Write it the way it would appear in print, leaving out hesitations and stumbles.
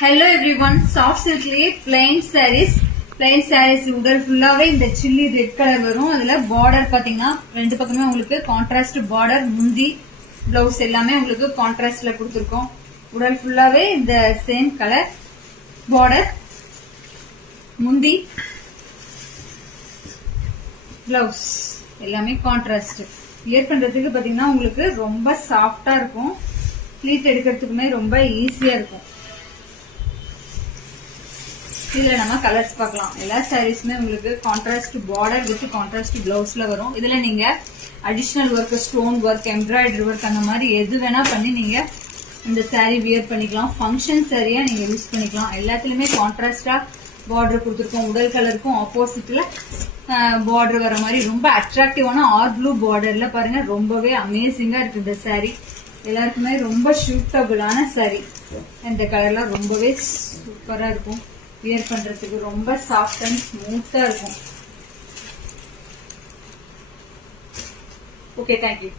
Hello everyone, soft silk plain sarees உடல் ஃபுல்லாவே இந்த சில்லி ரெட் கலர் வரும். அதுல பார்டர் பாத்தீங்கன்னா ரெண்டு பக்கமே உங்களுக்கு கான்ட்ராஸ்ட் பார்டர், முந்தி பிளவுஸ் எல்லாமே உங்களுக்கு கான்ட்ராஸ்ட்ல கொடுத்திருக்கோம். உடல் ஃபுல்லாவே இந்த சேம் கலர் பார்டர், முந்தி பிளவுஸ் எல்லாமே கான்ட்ராஸ்ட். வியர் பண்றதுக்கு பாத்தீங்கன்னா உங்களுக்கு ரொம்ப சாஃப்டா இருக்கும். ப்ளீட் எடுக்கிறதுக்குமே ரொம்ப ஈஸியா இருக்கும். இதுல நம்ம கலர்ஸ் பார்க்கலாம். எல்லா சாரீஸ்மே உங்களுக்கு கான்ட்ராஸ்ட் பார்டர் வித் கான்ட்ராஸ்ட் பிளவுஸ்ல வரும். இதுல நீங்க additional work, stone work, embroidery work அந்த மாதிரி எது வேணா பண்ணி நீங்க இந்த சாரீ வியர் பண்ணிக்கலாம். ஃபங்க்ஷன் சாரியா நீங்க யூஸ் பண்ணிக்கலாம். எல்லாத்துலயுமே கான்ட்ராஸ்டா பார்டர் கொடுத்துருக்கோம். உடல் கலருக்கும் ஆப்போசிட்ல பார்டர் வர மாதிரி ரொம்ப அட்ராக்டிவான ஆர் ப்ளூ பார்டர்ல பாருங்க, ரொம்பவே அமேசிங்கா இருக்கு இந்த சாரீ. எல்லாருக்குமே ரொம்ப சூட்டபிளான சாரீ. இந்த கலர்லாம் ரொம்பவே சூப்பரா இருக்கும். வியர் பண்றதுக்கு ரொம்ப சாஃப்ட் அண்ட் ஸ்மூத்தா இருக்கும். Okay, thank you.